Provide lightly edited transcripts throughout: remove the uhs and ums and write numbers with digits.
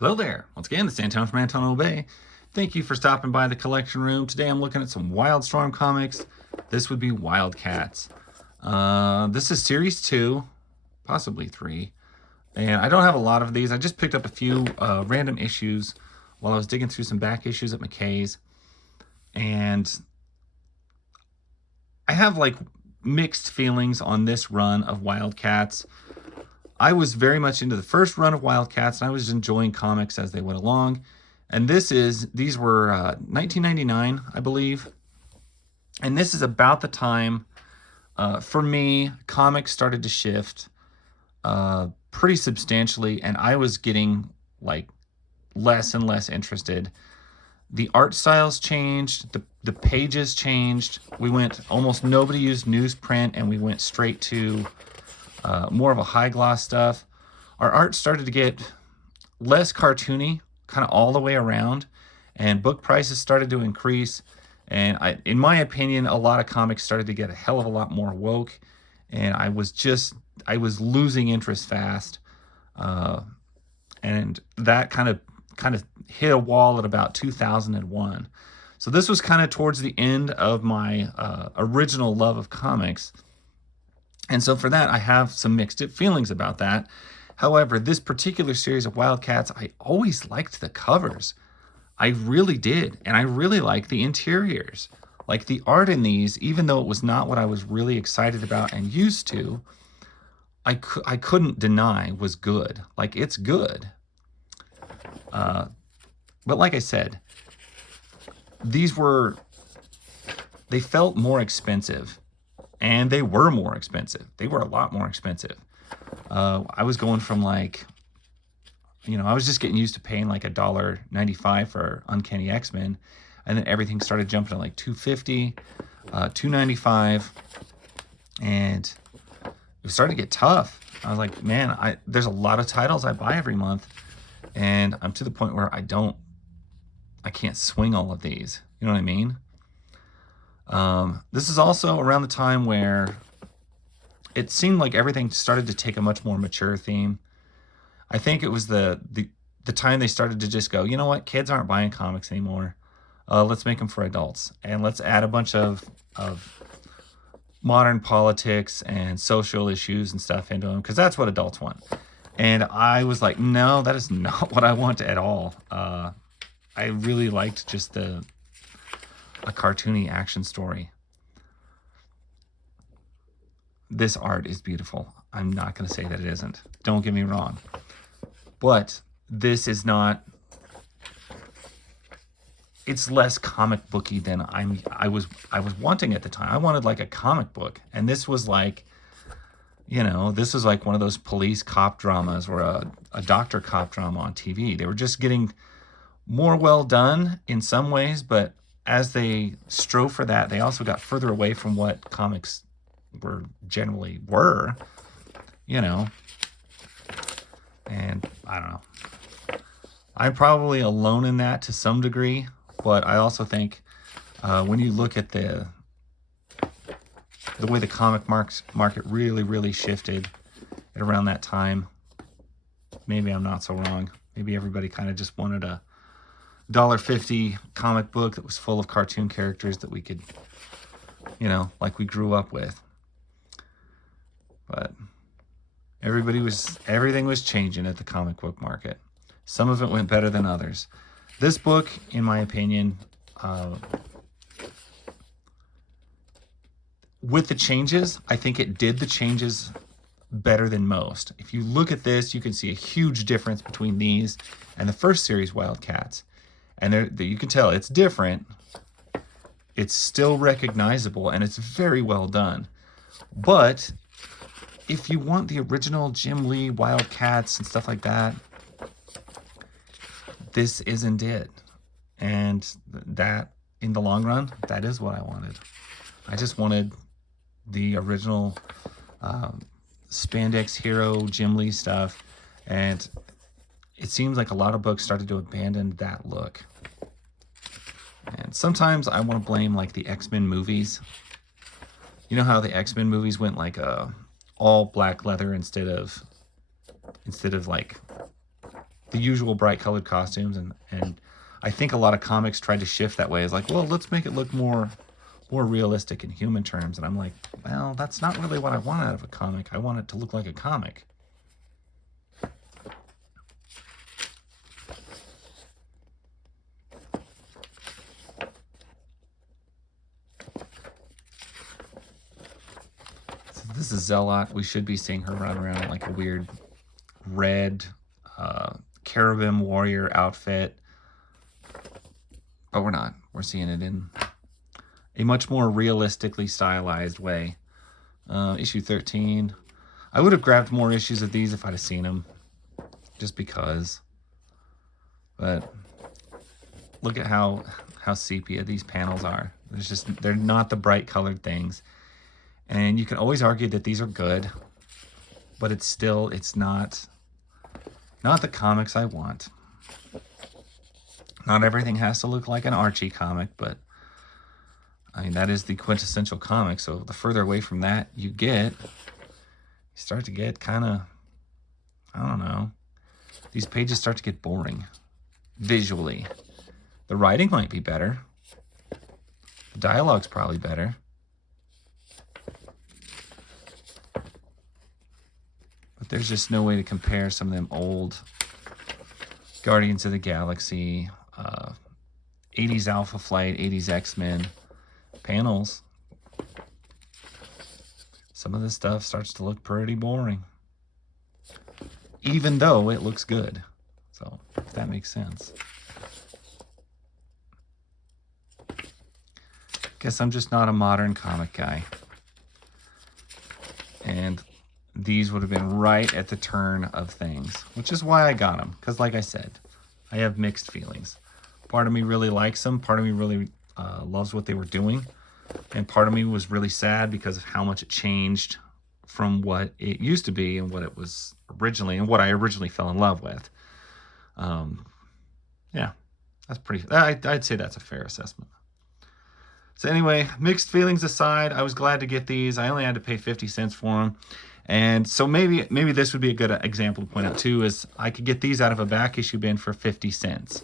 Hello there. Once again, it's Anton from Anton Bay. Thank you for stopping by the collection room. Today I'm looking at some Wildstorm comics. This would be Wildcats. This is series 2, possibly 3. And I don't have a lot of these. I just picked up a few random issues while I was digging through some back issues at McKay's. And I have like mixed feelings on this run of Wildcats. I was very much into the first run of Wildcats, and I was enjoying comics as they went along. And these were 1999, I believe. And this is about the time, for me, comics started to shift pretty substantially, and I was getting like less and less interested. The art styles changed, the pages changed. We went, almost nobody used newsprint, and we went straight to more of a high gloss stuff. Our art started to get less cartoony, kind of all the way around, and book prices started to increase. And in my opinion, a lot of comics started to get a hell of a lot more woke, and I was losing interest fast, and that kind of hit a wall at about 2001. So this was kind of towards the end of my original love of comics. And so for that, I have some mixed feelings about that. However, this particular series of Wildcats, I always liked the covers. I really did. And I really liked the interiors. Like the art in these, even though it was not what I was really excited about and used to, I couldn't deny was good. Like, it's good. But like I said, they felt more expensive. And they were more expensive. They were a lot more expensive. I was going from I was just getting used to paying like $1.95 for Uncanny X-Men. And then everything started jumping to like $2.50, $2.95. And it started to get tough. I was like, man, there's a lot of titles I buy every month. And I'm to the point where I can't swing all of these. You know what I mean? This is also around the time where it seemed like everything started to take a much more mature theme. I think it was the time they started to just go, you know what, kids aren't buying comics anymore. Let's make them for adults, and let's add a bunch of modern politics and social issues and stuff into them, because that's what adults want. And I was like, no, that is not what I want at all. I really liked just a cartoony action story. This art is beautiful. I'm not going to say that it isn't. Don't get me wrong. But this is not... It's less comic booky than I was wanting at the time. I wanted like a comic book. And this was like, this was like one of those police cop dramas or a doctor cop drama on TV. They were just getting more well done in some ways, but as they strove for that, they also got further away from what comics generally were, and I don't know. I'm probably alone in that to some degree, but I also think when you look at the way the comic market really shifted at around that time, maybe I'm not so wrong. Maybe everybody kind of just wanted a $1.50 comic book that was full of cartoon characters that we could, like we grew up with. But everything was changing at the comic book market. Some of it went better than others. This book, in my opinion, with the changes, I think it did the changes better than most. If you look at this, you can see a huge difference between these and the first series, Wildcats. And you can tell it's different. It's still recognizable, and it's very well done. But if you want the original Jim Lee Wildcats and stuff like that, this isn't it. And that, in the long run, that is what I wanted. I just wanted the original spandex hero Jim Lee stuff, and it seems like a lot of books started to abandon that look. And sometimes I want to blame like the X-Men movies. You know how the X-Men movies went like all black leather instead of like the usual bright colored costumes, and I think a lot of comics tried to shift that way. It's like, well, let's make it look more realistic in human terms. And I'm like, well, that's not really what I want out of a comic. I want it to look like a comic. So this is Zealot. We should be seeing her run around in like a weird red Carabin warrior outfit. But we're not. We're seeing it in a much more realistically stylized way. Issue 13. I would have grabbed more issues of these if I'd have seen them, just because. But look at how sepia these panels are. They're not the bright colored things. And you can always argue that these are good, but it's not the comics I want. Not everything has to look like an Archie comic, but I mean, that is the quintessential comic. So the further away from that you start to get kind of, I don't know, these pages start to get boring visually. The writing might be better. The dialogue's probably better. But there's just no way to compare some of them old Guardians of the Galaxy, 80s Alpha Flight, 80s X-Men panels. Some of this stuff starts to look pretty boring, even though it looks good. So, if that makes sense. Guess I'm just not a modern comic guy. And these would have been right at the turn of things, which is why I got them. Because like I said, I have mixed feelings. Part of me really likes them. Part of me really loves what they were doing. And part of me was really sad because of how much it changed from what it used to be and what it was originally and what I originally fell in love with. Yeah, that's pretty, I'd say that's a fair assessment. So anyway, mixed feelings aside, I was glad to get these. I only had to pay 50 cents for them. And so maybe this would be a good example to point out too, is I could get these out of a back issue bin for 50 cents.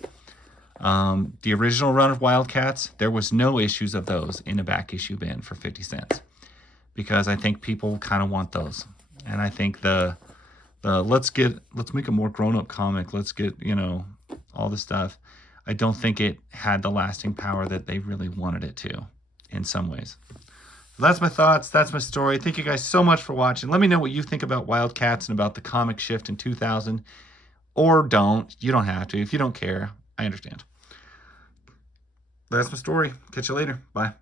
The original run of Wildcats, there was no issues of those in a back issue bin for 50 cents. Because I think people kind of want those. And I think the let's make a more grown-up comic, let's get, all the stuff. I don't think it had the lasting power that they really wanted it to in some ways. So that's my thoughts. That's my story. Thank you guys so much for watching. Let me know what you think about Wildcats and about the comic shift in 2000. Or don't. You don't have to. If you don't care, I understand. That's my story. Catch you later. Bye.